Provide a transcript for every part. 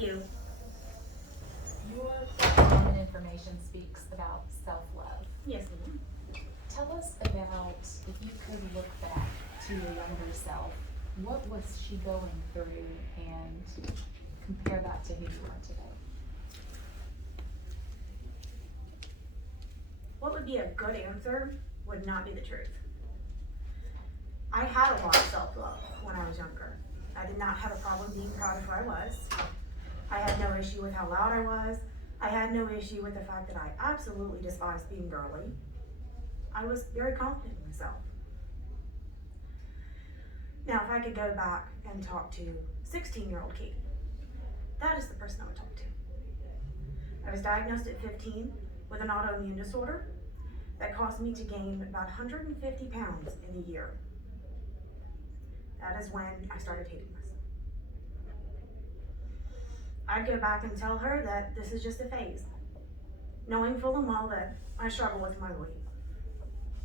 you. Your platform and information speaks about self-love. Yes, ma'am. Tell us about, if you could look back to your younger self, what was she going through, and compare that to who you are today? What would be a good answer would not be the truth. I had a lot of self-love when I was younger. I did not have a problem being proud of who I was. I had no issue with how loud I was. I had no issue with the fact that I absolutely despised being girly. I was very confident in myself. Now, if I could go back and talk to 16-year-old Katie, that is the person I would talk to. I was diagnosed at 15 with an autoimmune disorder that caused me to gain about 150 pounds in a year. That is when I started hating myself. I'd go back and tell her that this is just a phase, knowing full and well that I struggle with my weight,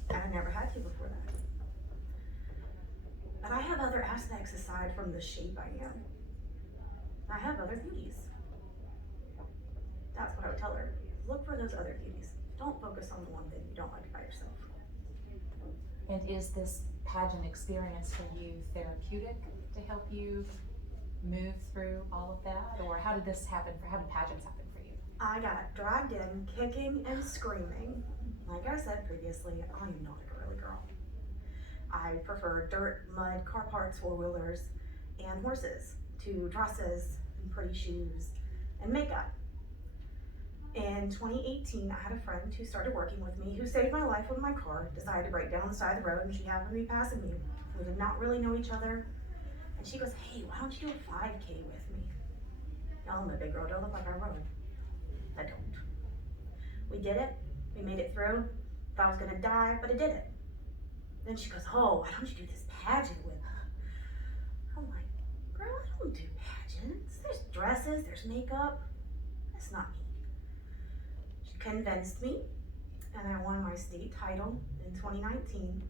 and I never had to before that. But I have other aspects aside from the shape I am. I have other beauties. That's what I would tell her. Look for those other beauties. Don't focus on the one thing you don't like about yourself. And is this pageant experience for you therapeutic to help you move through all of that? Or how did this happen how did pageants happen for you? I got dragged in kicking and screaming. Like I said previously, I am not a girly girl. I prefer dirt, mud, car parts, four-wheelers, and horses to dresses and pretty shoes and makeup. In 2018, I had a friend who started working with me who saved my life when my car decided to break down on the side of the road, and she happened to be passing me. We did not really know each other. And she goes, "Hey, why don't you do a 5K with me?" Y'all, I'm a big girl, don't look like I run. I don't. We did it, we made it through. Thought I was gonna die, but I did it. Then she goes, "Oh, why don't you do this pageant with me?" I'm like, "Girl, I don't do pageants. There's dresses, there's makeup. That's not me." She convinced me, and I won my state title in 2019.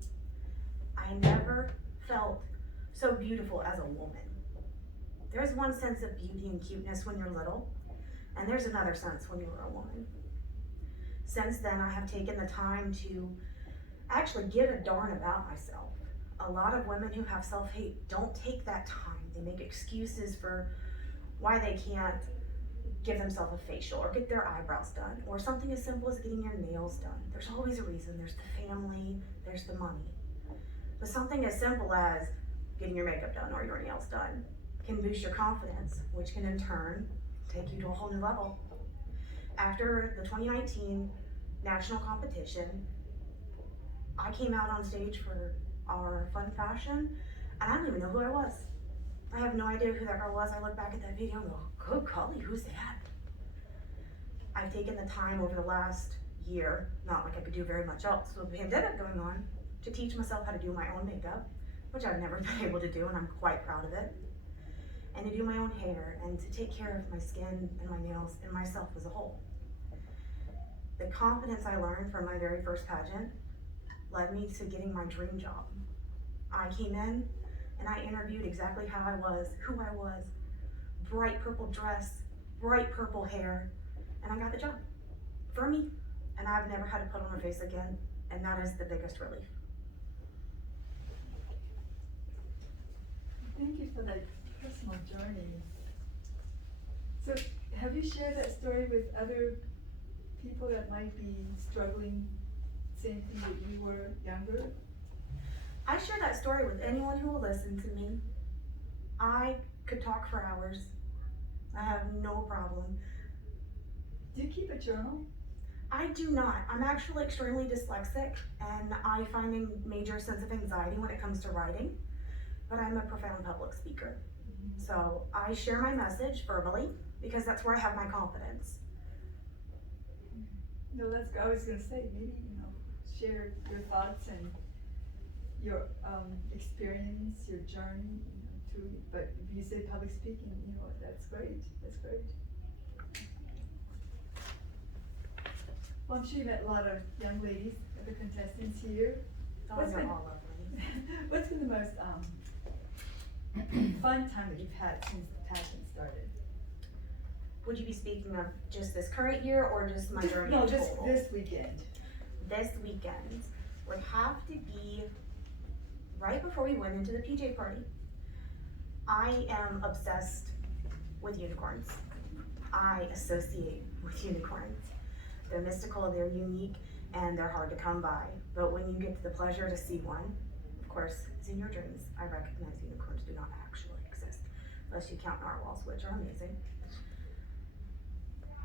I never felt so beautiful as a woman. There's one sense of beauty and cuteness when you're little, and there's another sense when you're a woman. Since then, I have taken the time to actually give a darn about myself. A lot of women who have self-hate don't take that time. They make excuses for why they can't give themselves a facial or get their eyebrows done or something as simple as getting your nails done. There's always a reason. There's the family, there's the money. But something as simple as getting your makeup done or your nails done can boost your confidence, which can in turn take you to a whole new level. After the 2019 national competition, I came out on stage for our fun fashion, and I don't even know who I was. I have no idea who that girl was. I look back at that video and go, "Good golly, who's that?" I've taken the time over the last year, not like I could do very much else with the pandemic going on, to teach myself how to do my own makeup, which I've never been able to do, and I'm quite proud of it, and to do my own hair, and to take care of my skin and my nails and myself as a whole. The confidence I learned from my very first pageant led me to getting my dream job. I came in and I interviewed exactly how I was, who I was, bright purple dress, bright purple hair, and I got the job for me. And I've never had to put on a face again, and that is the biggest relief. Thank you for that personal journey. So have you shared that story with other people that might be struggling, same thing that you were younger? I share that story with anyone who will listen to me. I could talk for hours. I have no problem. Do you keep a journal? I do not. I'm actually extremely dyslexic, and I find a major sense of anxiety when it comes to writing, but I'm a profound public speaker. So I share my message verbally because that's where I have my confidence. No, I was gonna say, maybe, share your thoughts and your experience, your journey, too. But if you say public speaking, that's great. That's great. Well, I'm sure you met a lot of young ladies, other contestants here. Those are all lovely. What's been the most fun time that you've had since the pageant started? Would you be speaking of just this current year or just my journey No, in just total? this weekend. This weekend would have to be right before we went into the PJ party. I am obsessed with unicorns. I associate with unicorns. They're mystical, they're unique, and they're hard to come by. But when you get the pleasure to see one, of course, it's in your dreams. I recognize unicorns do not actually exist, unless you count narwhals, which are amazing.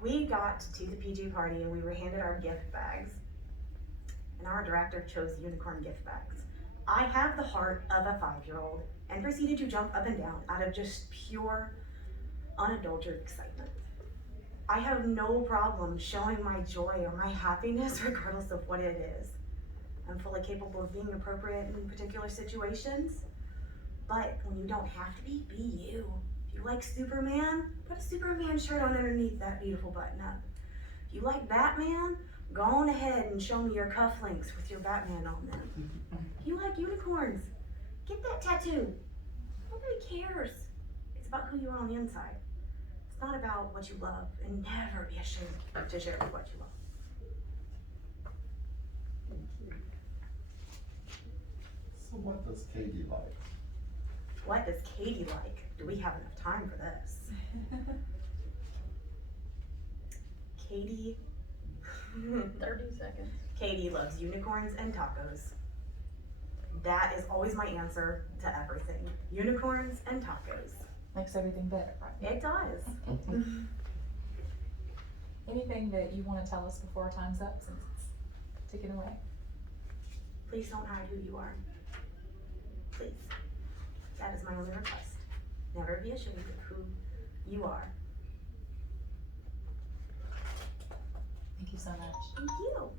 We got to the PJ party and we were handed our gift bags, and our director chose unicorn gift bags. I have the heart of a 5-year-old and proceeded to jump up and down out of just pure, unadulterated excitement. I have no problem showing my joy or my happiness regardless of what it is. I'm fully capable of being appropriate in particular situations, but when you don't have to be you. If you like Superman, put a Superman shirt on underneath that beautiful button up. If you like Batman, go on ahead and show me your cufflinks with your Batman on them. If you like unicorns, get that tattoo. Nobody cares. It's about who you are on the inside. It's not about what you love, and never be ashamed to share what you love. Thank you. So what does Katie like? What does Katie like? Do we have enough time for this? Katie 30 seconds. Katie loves unicorns and tacos. That is always my answer to everything. Unicorns and tacos. Makes everything better, right? It does. Anything that you wanna tell us before our time's up, since it's ticking away? Please don't hide who you are. Please. That is my only request. Never be ashamed of who you are. Thank you so much. Thank you.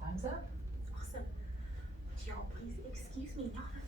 Time's up. Awesome. Would y'all please excuse me, not a